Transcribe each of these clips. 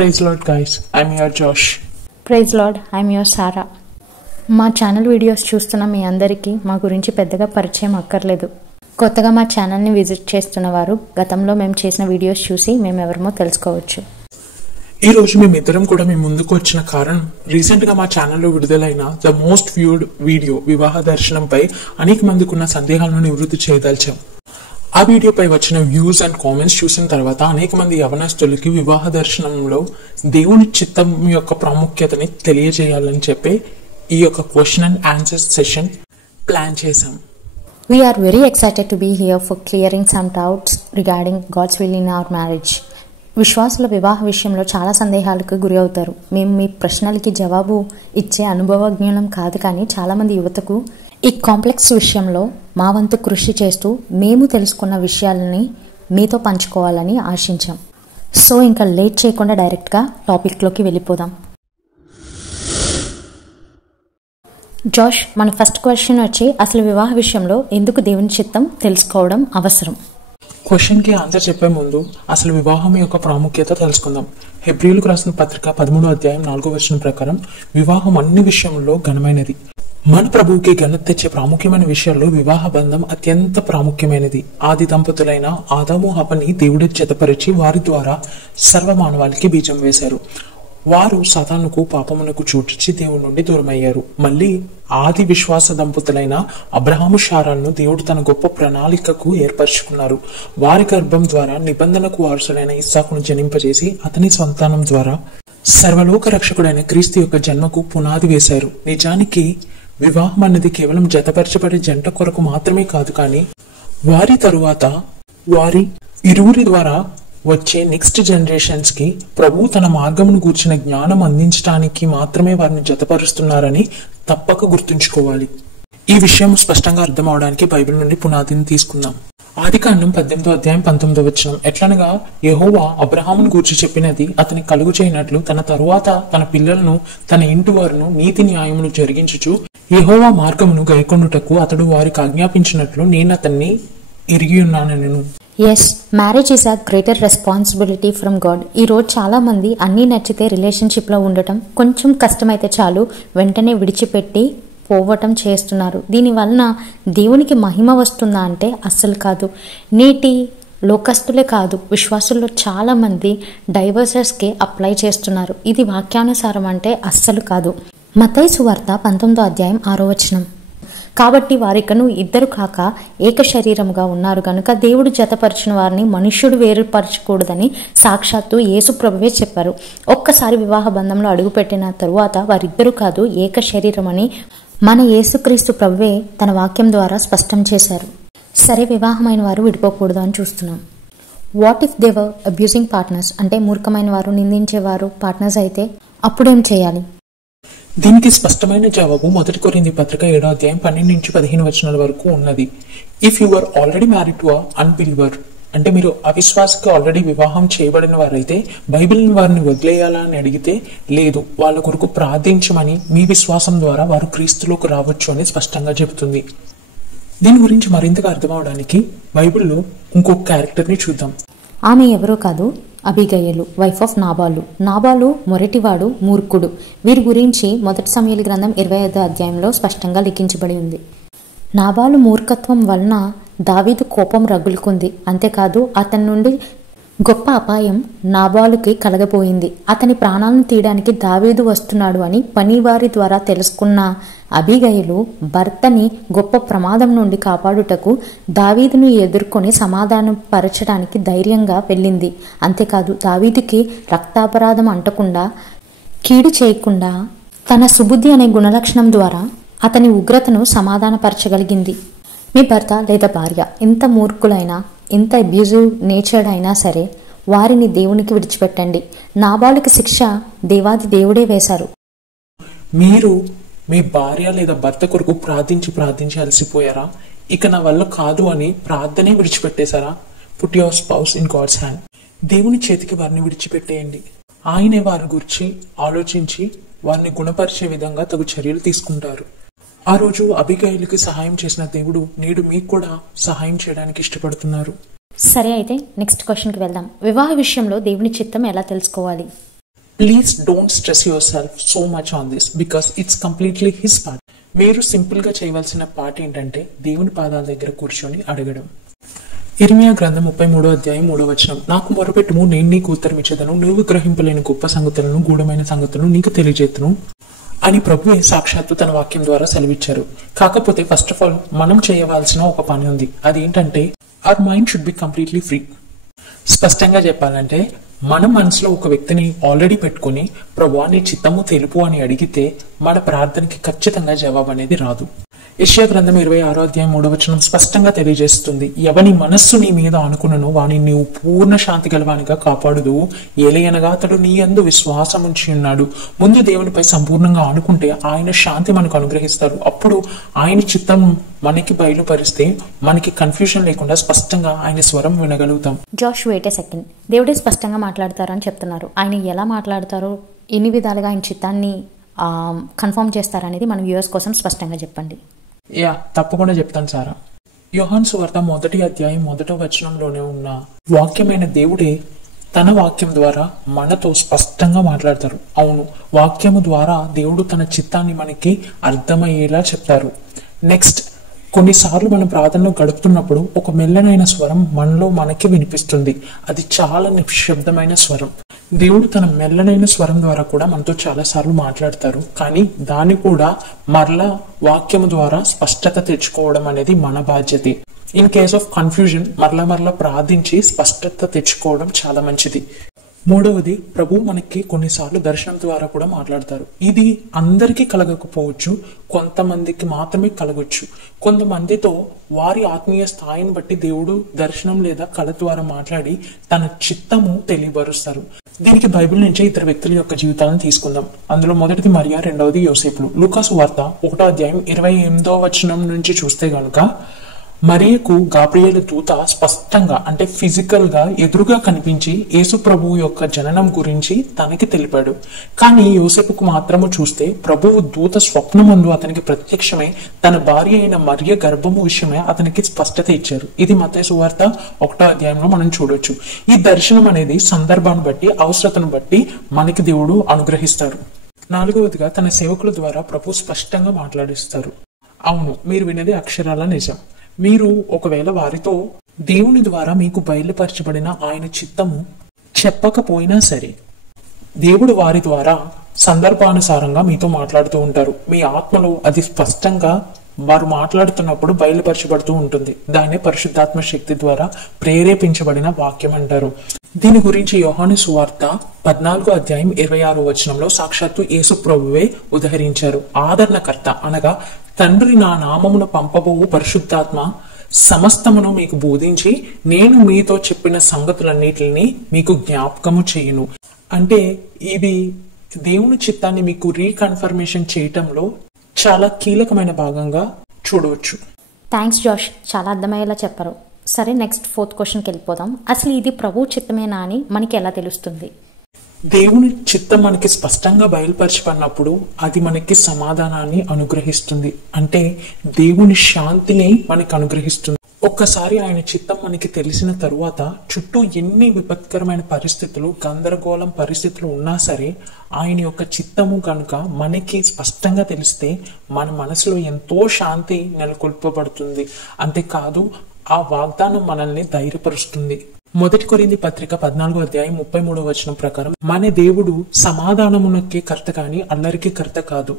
Praise Lord guys, I'm your Josh. Praise lord, I'm your Sara. మా channel videos చూస్తున్న మీ అందరికీ మా గురించి పెద్దగా పరిచయం అక్కర్లేదు. కొత్తగా మా ఛానల్ని విజిట్ చేస్తున్న వారు గతంలో మేము చేసిన వీడియోస్ చూసి మేమెవరమో తెలుసుకోవచ్చు. ఈ రోజు మేమిద్దరం కూడా మీ ముందుకు వచ్చిన కారణం, రీసెంట్ గా మా ఛానల్లో విడుదలైన ద మోస్ట్ వ్యూడ్ వీడియో వివాహ దర్శనంపై అనేక మందికి ఉన్న సందేహాలను నివృత్తి చేయదలిచాం. ఆ వీడియోపై వచ్చిన వ్యూస్ అండ్ కామెంట్స్ చూసిన తర్వాత అనేక మంది యవనస్తులకి వివాహ దర్శనంలో దేవుని చిత్తం యొక్క ప్రాముఖ్యతని తెలియజేయాలని చెప్పి ఈ యొక్క question and answer session plan చేశాం. We are very excited to be here for clearing some doubts regarding God's will in our marriage. విశ్వాసుల వివాహ విషయంలో చాలా సందేహాలకు గురి అవుతారు. మేము మీ ప్రశ్నలకి జవాబు ఇచ్చే అనుభవజ్ఞులం కాదు, కానీ చాలామంది యువతకు ఈ కాంప్లెక్స్ విషయంలో మా వంతు కృషి చేస్తూ మేము తెలుసుకున్న విషయాలని మీతో పంచుకోవాలని ఆశించాం. సో ఇంకా లేట్ చేయకుండా డైరెక్ట్గా టాపిక్లోకి వెళ్ళిపోదాం. జాష్, మన ఫస్ట్ క్వశ్చన్ వచ్చి, అసలు వివాహ విషయంలో ఎందుకు దేవుని చిత్తం తెలుసుకోవడం అవసరం? క్వశ్చన్ కి ఆన్సర్ చెప్పే ముందు అసలు వివాహం యొక్క ప్రాముఖ్యత తెలుసుకుందాం. హెబ్రీయులకు రాసిన పత్రిక 13వ అధ్యాయం 4వ వచనం ప్రకారం వివాహం అన్ని విషయంలో ఘనమైనది. మన ప్రభువుకి ఘనత తెచ్చే ప్రాముఖ్యమైన విషయాల్లో వివాహ బంధం అత్యంత ప్రాముఖ్యమైనది. ఆది దంపతులైన ఆదాము హవ్వని దేవుడే జతపరిచి వారి ద్వారా సర్వమానవాళికి బీజం వేశారు. వారు సాతానుకు పాపమునకు చోటిచ్చి దేవుడి నుండి దూరమయ్యారు. మళ్ళీ ఆది విశ్వాస దంపతులైన అబ్రహాము శారాలను దేవుడు తన గొప్ప ప్రణాళికకు ఏర్పరచుకున్నారు. వారి గర్భం ద్వారా నిబంధనకు వారసుడైన ఇస్సాకును జనింపజేసి అతని సంతానం ద్వారా సర్వలోక రక్షకుడైన క్రీస్తు యొక్క జన్మకు పునాది వేశారు. నిజానికి వివాహం అన్నది కేవలం జతపరచబడే జంట కొరకు మాత్రమే కాదు, కానీ వారి తరువాత వారి ఇరువురి ద్వారా వచ్చే నెక్స్ట్ జనరేషన్స్ కి ప్రభు తన మార్గమును గూర్చిన జ్ఞానం అందించడానికి మాత్రమే వారిని జతపరుస్తున్నారని తప్పక గుర్తుంచుకోవాలి. ఈ విషయం స్పష్టంగా అర్థం అవడానికి బైబిల్ నుండి పునాదిని తీసుకుందాం. ఆదికాండం 18వ అధ్యాయం 19వ వచనం, ఎట్లనగా యెహోవా అబ్రహామును గూర్చి చెప్పినది అతని కలుగు చేయనట్లు తన తరువాత తన పిల్లలను తన ఇంటి వారును నీతి న్యాయమును జరిగించుచు యెహోవా మార్గమును గైకొనుటకు అతడు వారికి ఆజ్ఞాపించినట్లు నేను అతన్ని ఎరిగి ఉన్నానెను. Yes, marriage is a greater responsibility from God. ఈరోజు చాలా మంది అన్నీ నచ్చితే రిలేషన్షిప్లో ఉండటం, కొంచెం కష్టమైతే చాలు వెంటనే విడిచిపెట్టి పోవటం చేస్తున్నారు. దీనివలన దేవునికి మహిమ వస్తుందా అంటే అస్సలు కాదు. నేటి లోకస్తులే కాదు, విశ్వాసుల్లో చాలా మంది డైవర్సెస్కి అప్లై చేస్తున్నారు. ఇది వాక్యానుసారం అంటే అస్సలు కాదు. మత్తయి సువార్త 19వ అధ్యాయం 6వ వచనం, కాబట్టి వారికను ఇద్దరు కాక ఏక శరీరముగా ఉన్నారు గనుక దేవుడు జతపరిచిన వారిని మనుష్యుడు వేరుపరచకూడదని సాక్షాత్తు యేసు ప్రభువే చెప్పారు. ఒక్కసారి వివాహ బంధంలో అడుగుపెట్టిన తరువాత వారిద్దరూ కాదు ఏక శరీరం అని మన యేసుక్రీస్తు ప్రభువే తన వాక్యం ద్వారా స్పష్టం చేశారు. సరే, వివాహమైన వారు విడిపోకూడదు అని చూస్తున్నాం. What if they were abusing partners? అంటే మూర్ఖమైన వారు, నిందించేవారు పార్ట్నర్స్ అయితే అప్పుడేం చేయాలి? దీనికి స్పష్టమైన జవాబు మొదటి కొరింథీ పత్రిక 7వ అధ్యాయం 12 నుంచి 15 వచనాల వరకు ఉన్నది. If you are already married to unbeliever, అంటే మీరు అవిశ్వాసకి ఆల్రెడీ వివాహం చేయబడిన వారైతే బైబిల్ వారిని వదిలేయాలా అని అడిగితే లేదు, వాళ్ళ కొరకు ప్రార్థించమని, మీ విశ్వాసం ద్వారా వారు క్రీస్తులోకి రావచ్చు అని స్పష్టంగా చెబుతుంది. దీని గురించి మరింతగా అర్థం అవడానికి బైబిల్లో ఇంకొక క్యారెక్టర్ని చూద్దాం. ఆమె ఎవరో కాదు, అబీగయలు, వైఫ్ ఆఫ్ నాబాలు. నాబాలు మొరటివాడు, మూర్ఖుడు. వీరి గురించి మొదటి సమూయేలు గ్రంథం 25వ అధ్యాయంలో స్పష్టంగా లిఖించబడి ఉంది. నాబాలు మూర్ఖత్వం వలన దావీదు కోపం రగులుకుంది. అంతేకాదు అతని నుండి గొప్ప అపాయం నాబాలుకి కలగబోయింది. అతని ప్రాణాలను తీయడానికి దావీదు వస్తున్నాడు అని పనివారి ద్వారా తెలుసుకున్న అబీగయలు భర్తని గొప్ప ప్రమాదం నుండి కాపాడుటకు దావీదును ఎదుర్కొని సమాధానపరచడానికి ధైర్యంగా వెళ్ళింది. అంతేకాదు దావీదుకి రక్తాపరాధం అంటకుండా, కీడు చేయకుండా తన సుబుద్ధి అనే గుణలక్షణం ద్వారా అతని ఉగ్రతను సమాధానపరచగలిగింది. మీ భర్త లేదా భార్య ఎంత మూర్ఖులైనా, ఎంత అబ్యూజివ్ నేచర్డ్ అయినా సరే వారిని దేవునికి విడిచిపెట్టండి. నాబాలుకి శిక్ష దేవాది దేవుడే వేశారు. మీరు మీ భార్య లేదా భర్త కొరకు ప్రార్థించి అలసిపోయారా? ఇక నా వల్ల కాదు అని ప్రార్థనే విడిచిపెట్టేశారా? Put your spouse in God's hand. దేవుని చేతికి వారిని విడిచిపెట్టేయండి. ఆయనే వారి గురించి ఆలోచించి వారిని గుణపరిచే విధంగా తగు చర్యలు తీసుకుంటారు. ఆ రోజు అబీగయలుకి సహాయం చేసిన దేవుడు నేడు మీకు కూడా సహాయం చేయడానికి ఇష్టపడుతున్నారు. సరే, అయితే నెక్స్ట్ క్వశ్చన్కి వెళ్దాం. వివాహ విషయంలో దేవుని చిత్తం ఎలా తెలుసుకోవాలి? Please don't stress your self so much on this because it's completely his part. మీరు సింపుల్ గా చేయవలసిన పార్ట్ ఏంటంటే దేవుని పాదాల దగ్గర కూర్చొని అడగడం. ఇర్మియా గ్రంథం 33వ అధ్యాయం 3వ వచనం, నాకు మొరపెట్టుము, నేను నీకు ఉత్తరం ఇచ్చేదను, నువ్వు గ్రహింపలేని గొప్ప సంగతులను, గూఢమైన సంగతులను నీకు తెలియజేతును అని ప్రభువే సాక్షాత్తు తన వాక్యం ద్వారా సెలవిచ్చారు. కాకపోతే ఫస్ట్ ఆఫ్ ఆల్ మనం చేయవలసిన ఒక పని ఉంది. అదేంటంటే our mind should be completely free. స్పష్టంగా చెప్పాలంటే మన మనసులో ఒక వ్యక్తిని ఆల్రెడీ పెట్టుకుని ప్రభువా నీ చిత్తము తెలుపు అని అడిగితే మన ప్రార్థనకి ఖచ్చితంగా జవాబు అనేది రాదు. యెషయా గ్రంథం 26వ అధ్యాయం 3వ వచనం స్పష్టంగా తెలియజేస్తుంది, ఎవని మనస్సు నీ మీద అనుకునను వాని నీవు పూర్ణ శాంతి గలవానిగా కాపాడుదు, ఏలయనగా అతడు నీ యందు విశ్వాసం ఉంచి ఉన్నాడు. ముందు దేవునిపై సంపూర్ణంగా ఆనుకుంటే ఆయన శాంతి మనకు అనుగ్రహిస్తారు. అప్పుడు ఆయన చిత్తం మనకి బయలుపరిస్తే మనకి కన్ఫ్యూజన్ లేకుండా స్పష్టంగా ఆయన స్వరం వినగలుగుతాం. జాష్ వెయిట్ ఎ సెకండ్, దేవుడే స్పష్టంగా మాట్లాడతారని చెప్తున్నారు. ఆయన ఎలా మాట్లాడతారో, ఎన్ని విధాలుగా ఆయన చిత్తాన్ని కన్ఫర్మ్ చేస్తారనేది మన వ్యూవర్స్ కోసం స్పష్టంగా చెప్పండి. తప్పకుండా చెప్తాను సారా. యోహాను సువార్త 1వ అధ్యాయం 1వ వచనంలోనే ఉన్న వాక్యమైన దేవుడే తన వాక్యం ద్వారా మనతో స్పష్టంగా మాట్లాడతారు. అవును, వాక్యము ద్వారా దేవుడు తన చిత్తాన్ని మనకి అర్థమయ్యేలా చెప్తారు. నెక్స్ట్, కొన్నిసార్లు మనం ప్రార్థనలో గడుపుతున్నప్పుడు ఒక మెల్లనైన స్వరం మనలో మనకి వినిపిస్తుంది. అది చాలా నిశ్శబ్దమైన స్వరం. దేవుడు తన మెల్లనైన స్వరం ద్వారా కూడా మనతో చాలా సార్లు మాట్లాడతారు. కానీ దాన్ని కూడా మరలా వాక్యము ద్వారా స్పష్టత తెచ్చుకోవడం అనేది మన బాధ్యతే. ఇన్ కేస్ ఆఫ్ కన్ఫ్యూజన్ మరలా ప్రార్థించి స్పష్టత తెచ్చుకోవడం చాలా మంచిది. మూడవది, ప్రభు మనకి కొన్నిసార్లు దర్శనం ద్వారా కూడా మాట్లాడతారు. ఇది అందరికీ కలగకపోవచ్చు, కొంతమందికి మాత్రమే కలగొచ్చు. కొంతమందితో వారి ఆత్మీయ స్థాయిని బట్టి దేవుడు దర్శనం లేదా కళ ద్వారా మాట్లాడి తన చిత్తము తెలియబరుస్తారు. దీనికి బైబిల్ నుంచి ఇద్దరు వ్యక్తుల యొక్క జీవితాలను తీసుకుందాం. అందులో మొదటిది మరియా, రెండవది యోసేపులు. లూకాసు వార్త 1వ అధ్యాయం 28వ వచనం నుంచి చూస్తే గనుక మరియకు గాబ్రియేలు దూత స్పష్టంగా అంటే ఫిజికల్ గా ఎదురుగా కనిపించి యేసు ప్రభువు యొక్క జననం గురించి తనకి తెలిపాడు. కానీ యోసేపుకు మాత్రము చూస్తే ప్రభువు దూత స్వప్నమందు అతనికి ప్రత్యక్షమై తన భార్య అయిన మరియ గర్భము విషయమై అతనికి స్పష్టత ఇచ్చారు. ఇది మత్తయి సువార్త 1వ అధ్యాయంలో మనం చూడొచ్చు. ఈ దర్శనం అనేది సందర్భాన్ని బట్టి, అవసరతను బట్టి మనకి దేవుడు అనుగ్రహిస్తారు. నాలుగవదిగా, తన సేవకుల ద్వారా ప్రభు స్పష్టంగా మాట్లాడిస్తారు. అవును, మీరు వినేది అక్షరాల నిజం. మీరు ఒకవేళ వారితో దేవుని ద్వారా మీకు బయలుపరచబడిన ఆయన చిత్తము చెప్పకపోయినా సరే, దేవుడు వారి ద్వారా సందర్భానుసారంగా మీతో మాట్లాడుతూ ఉంటారు. మీ ఆత్మలో అది స్పష్టంగా వారు మాట్లాడుతున్నప్పుడు బయలుపరచబడుతూ ఉంటుంది. దాన్ని పరిశుద్ధాత్మ శక్తి ద్వారా ప్రేరేపించబడిన వాక్యం అంటారు. దీని గురించి యోహాను సువార్త 14వ అధ్యాయం 26వ వచనంలో సాక్షాత్తు యేసు ప్రభువే ఉదహరించారు. ఆదరణకర్త అనగా తండ్రి నా నామమును పంపబోవు పరిశుద్ధాత్మ సమస్తమును మీకు బోధించి నేను మీతో చెప్పిన సంగతులన్నిటిని మీకు జ్ఞాపకము చేయును. అంటే ఇది దేవుని చిత్తాన్ని మీకు రీకన్ఫర్మేషన్ చేయటంలో చాలా కీలకమైన భాగంగా చూడవచ్చు. థ్యాంక్స్ జాష్, చాలా అర్థమయ్యేలా చెప్పారు. సరే, నెక్స్ట్ 4th క్వశ్చన్కి వెళ్ళిపోదాం. అసలు ఇది ప్రభు చిత్తమేనా అని మనకి ఎలా తెలుస్తుంది? దేవుని చిత్తం మనకి స్పష్టంగా బయలుపరచబడినప్పుడు అది మనకి సమాధానాన్ని అనుగ్రహిస్తుంది. అంటే దేవుని శాంతిని మనకి అనుగ్రహిస్తుంది. ఒక్కసారి ఆయన చిత్తం మనకి తెలిసిన తరువాత చుట్టూ ఎన్ని విపత్కరమైన పరిస్థితులు, గందరగోళం పరిస్థితులు ఉన్నా సరే ఆయన యొక్క చిత్తము కనుక మనకి స్పష్టంగా తెలిస్తే మన మనసులో ఎంతో శాంతి నెలకొల్పబడుతుంది. అంతేకాదు, ఆ వాగ్దానం మనల్ని ధైర్యపరుస్తుంది. 1 కొరింథీ పత్రిక 14వ అధ్యాయం 33వ వచనం ప్రకారం మన దేవుడు సమాధానమునకే కర్త కాని అల్లరికి కర్త కాదు.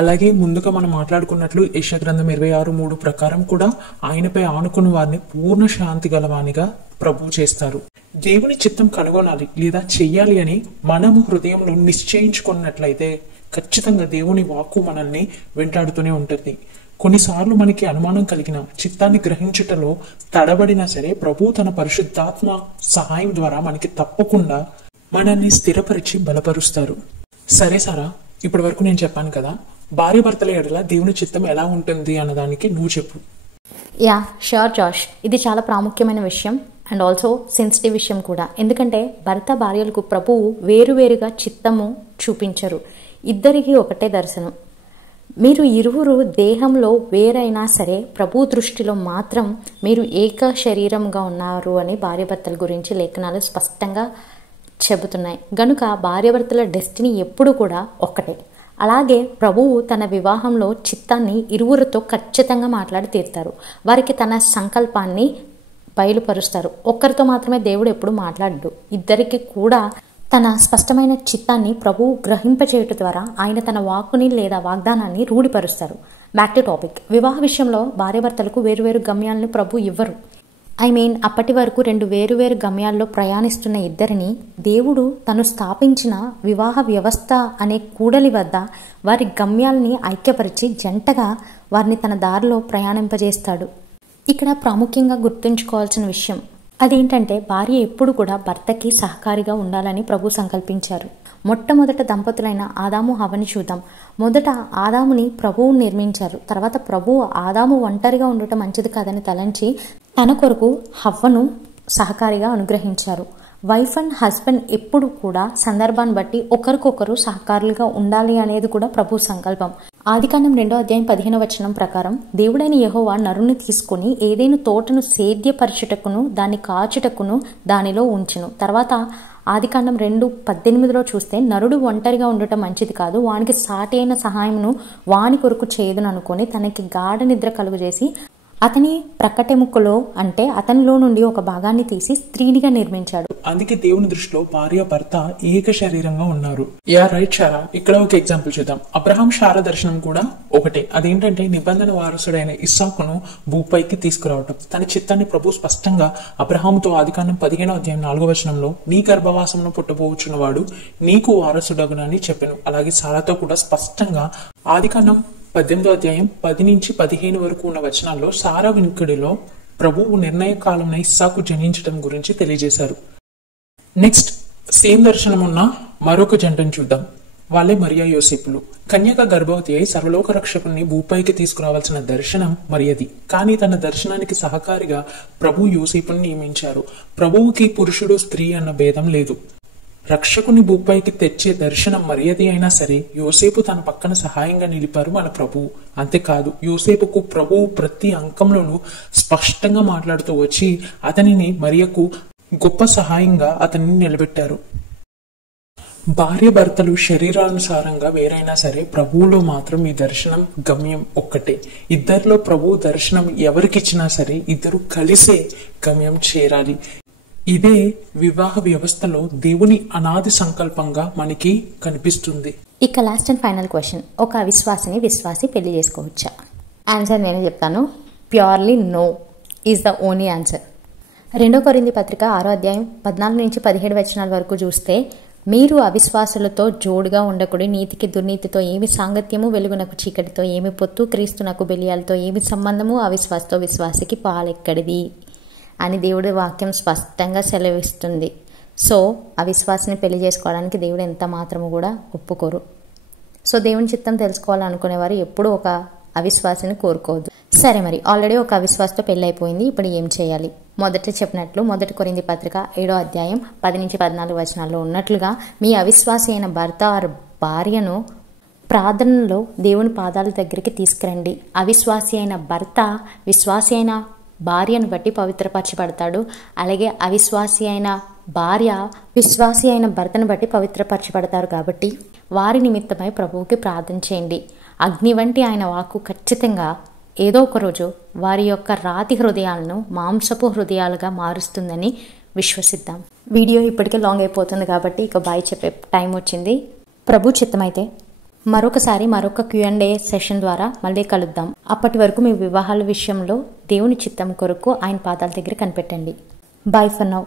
అలాగే ముందుగా మనం మాట్లాడుకున్నట్లు యెషయా గ్రంథం 26:3 ప్రకారం కూడా ఆయనపై ఆనుకున్న వారిని పూర్ణ శాంతి గలవానిగా ప్రభు చేస్తారు. దేవుని చిత్తం కనుగొనాలి లేదా చెయ్యాలి అని మనము హృదయంలో నిశ్చయించుకున్నట్లయితే ఖచ్చితంగా దేవుని వాక్కు మనల్ని వెంటాడుతూనే ఉంటుంది. కొన్నిసార్లు మనకి అనుమానం కలిగిన, చిత్తాన్ని గ్రహించుటలో తడబడినా సరే ప్రభు తన పరిశుద్ధాత్మ సహాయం ద్వారా మనకి తప్పకుండా మనల్ని స్థిరపరిచి బలపరుస్తారు. సరే సారా, ఇప్పటి వరకు నేను చెప్పాను కదా, భార్య భర్తల ఎడల దేవుని చిత్తం ఎలా ఉంటుంది అన్నదానికి నువ్వు చెప్పు. యా షూర్ జాష్, ఇది చాలా ప్రాముఖ్యమైన విషయం అండ్ ఆల్సో సెన్సిటివ్ విషయం కూడా. ఎందుకంటే భర్త భార్యలకు ప్రభువు వేరువేరుగా చిత్తము చూపించరు, ఇద్దరికి ఒకటే దర్శనం. మీరు ఇరువురు దేహంలో వేరైనా సరే ప్రభు దృష్టిలో మాత్రం మీరు ఏక శరీరంగా ఉన్నారు అని భార్యాభర్తల గురించి లేఖనాలు స్పష్టంగా చెబుతున్నాయి. గనుక భార్యాభర్తల డెస్టినీ ఎప్పుడు కూడా ఒక్కటే. అలాగే ప్రభువు తన వివాహంలో చిత్తాన్ని ఇరువురితో ఖచ్చితంగా మాట్లాడి తీరుతారు. వారికి తన సంకల్పాన్ని బయలుపరుస్తారు. ఒక్కరితో మాత్రమే దేవుడు ఎప్పుడు మాట్లాడడు. ఇద్దరికి కూడా తన స్పష్టమైన చిత్తాన్ని ప్రభువు గ్రహింపచేయటం ద్వారా ఆయన తన వాక్కుని లేదా వాగ్దానాన్ని రూఢిపరుస్తారు. Back to topic. వివాహ విషయంలో భార్యాభర్తలకు వేరువేరు గమ్యాలను ప్రభు ఇవ్వరు. అప్పటి వరకు 2 వేరువేరు గమ్యాల్లో ప్రయాణిస్తున్న ఇద్దరిని దేవుడు తను స్థాపించిన వివాహ వ్యవస్థ అనే కూడలి వద్ద వారి గమ్యాల్ని ఐక్యపరిచి జంటగా వారిని తన దారిలో ప్రయాణింపజేస్తాడు. ఇక్కడ ప్రాముఖ్యంగా గుర్తుంచుకోవాల్సిన విషయం అదేంటంటే భార్య ఎప్పుడు కూడా భర్తకి సహకారిగా ఉండాలని ప్రభు సంకల్పించారు. మొట్టమొదట దంపతులైన ఆదాము హవ్వని చూద్దాం. మొదట ఆదాముని ప్రభువు నిర్మించారు. తర్వాత ప్రభువు ఆదాము ఒంటరిగా ఉండటం మంచిది కాదని తలంచి తన కొరకు హవ్వను సహకారిగా అనుగ్రహించారు. వైఫ్ అండ్ హస్బెండ్ ఎప్పుడు కూడా సందర్భాన్ని బట్టి ఒకరికొకరు సహకారులుగా ఉండాలి అనేది కూడా ప్రభు సంకల్పం. ఆదికాండం 2వ అధ్యాయం 15వ వచనం ప్రకారం దేవుడైన యెహోవా నరుని తీసుకుని ఏదైనా తోటను సేద్యపరచుటకును దాన్ని కాచుటకును దానిలో ఉంచును. తర్వాత ఆదికాండం 2:18లో చూస్తే నరుడు ఒంటరిగా ఉండటం మంచిది కాదు, వానికి సాటి అయిన సహాయమును వాని కొరకు చేయదును అనుకొని తనకి గాఢ నిద్ర కలుగజేసి అతని ప్రక్కటెముకలో అంటే అతనిలో నుండి ఒక భాగాన్ని తీసి స్త్రీనిగా నిర్మించాడు. అందుకే దేవుని దృష్టిలో భార్య భర్త ఏక శరీరంగా ఉన్నారు. రైట్ షారా. ఇక్కడ ఒక ఎగ్జాంపుల్ చూద్దాం. అబ్రహాం షారా దర్శనం కూడా ఒకటే. అదేంటంటే నిబంధన వారసుడైన ఇస్సాకును భూపైకి తీసుకురావటం. తన చిత్తాన్ని ప్రభు స్పష్టంగా అబ్రహాముతో ఆదికాండం 15వ అధ్యాయం 4వ వచనంలో నీ గర్భవాసమును పుట్టబోచున్నవాడు నీకు వారసుడగునని చెప్పెను. అలాగే సారాతో కూడా స్పష్టంగా ఆదికాండం 18వ అధ్యాయం 10 నుంచి 15 వరకు ఉన్న వచనాల్లో సారా వినికిడిలో ప్రభువు నిర్ణయ కాలంలో ఇస్సాకు జనించడం గురించి తెలియజేశారు. నెక్స్ట్ సేమ్ దర్శనం ఉన్న మరొక జంటను చూద్దాం. వాళ్ళే మరియా యోసేపులు. కన్యక గర్భవతి అయి సర్వలోక రక్షకుని భూపైకి తీసుకురావాల్సిన దర్శనం మరియది. కానీ తన దర్శనానికి సహకారిగా ప్రభు యోసేపుని నియమించారు. ప్రభువుకి పురుషుడు స్త్రీ అన్న భేదం లేదు. రక్షకుని భూపైకి తెచ్చే దర్శనం మరియది అయినా సరే యోసేపు తన పక్కన సహాయంగా నిలిపారు మన ప్రభువు. అంతేకాదు యోసేపుకు ప్రభువు ప్రతి అంకంలోనూ స్పష్టంగా మాట్లాడుతూ వచ్చి అతనిని మరియకు గొప్ప సహాయంగా అతన్ని నిలబెట్టారు. భార్య భర్తలు శరీరానుసారంగా వేరైనా సరే ప్రభువులో మాత్రం ఈ దర్శనం గమ్యం ఒక్కటే. ఇద్దరిలో ప్రభువు దర్శనం ఎవరికిచ్చినా సరే ఇద్దరు కలిసే గమ్యం చేరాలి. ఇదే వివాహ వ్యవస్థలో దేవుని అనాది సంకల్పంగా మనకి కనిపిస్తుంది. ఇక లాస్ట్ అండ్ ఫైనల్ క్వశ్చన్. ఒక అవిశ్వాసిని విశ్వాసి పెళ్లి చేసుకోవచ్చా? ఆన్సర్ నేనే చెప్తాను. Purely no is the only answer. 2 కొరింథీ పత్రిక 6వ అధ్యాయం 14 నుంచి 17 వచనాల వరకు చూస్తే మీరు అవిశ్వాసులతో జోడుగా ఉండకుడి, నీతికి దుర్నీతితో ఏమి సాంగత్యము, వెలుగునకు చీకటితో ఏమి పొత్తు, క్రీస్తునకు బెలియాలతో ఏమి సంబంధము, అవిశ్వాసతో విశ్వాసికి పాలెక్కడిది అని దేవుడి వాక్యం స్పష్టంగా సెలవిస్తుంది. సో అవిశ్వాసిని పెళ్లి చేసుకోవడానికి దేవుడు ఎంత మాత్రము కూడా ఒప్పుకోరు. సో దేవుని చిత్తం తెలుసుకోవాలనుకునేవారు ఎప్పుడూ ఒక అవిశ్వాసిని కోరుకోవద్దు. సరే, మరి ఆల్రెడీ ఒక అవిశ్వాసతో పెళ్లి అయిపోయింది, ఇప్పుడు ఏం చేయాలి? మొదట చెప్పినట్లు 1 కొరింథీ పత్రిక 7వ అధ్యాయం 10 నుంచి 14 వచనాల్లో ఉన్నట్లుగా మీ అవిశ్వాసి అయిన భర్త ఆర్ భార్యను ప్రార్థనలో దేవుని పాదాల దగ్గరికి తీసుకురండి. అవిశ్వాసి అయిన భర్త విశ్వాసి అయిన భార్యను బట్టి పవిత్రపరచబడతాడు. అలాగే అవిశ్వాసి అయిన భార్య విశ్వాసి అయిన భర్తను బట్టి పవిత్రపరచబడతారు. కాబట్టి వారి నిమిత్తమై ప్రభువుకి ప్రార్థన చేయండి. అగ్ని వంటి ఆయన వాక్కు ఖచ్చితంగా ఏదో ఒక రోజు వారి యొక్క రాతి హృదయాలను మాంసపు హృదయాలుగా మారుస్తుందని విశ్వసిద్దాం. వీడియో ఇప్పటికే లాంగ్ అయిపోతుంది కాబట్టి ఇక బాయ్ చెప్పే టైం వచ్చింది. ప్రభు చిత్తమైతే మరొక Q&A సెషన్ ద్వారా మళ్ళీ కలుద్దాం. అప్పటి వరకు మీ వివాహాల విషయంలో దేవుని చిత్తం కొరకు ఆయన పాదాల దగ్గర కనిపెట్టండి. Bye for now.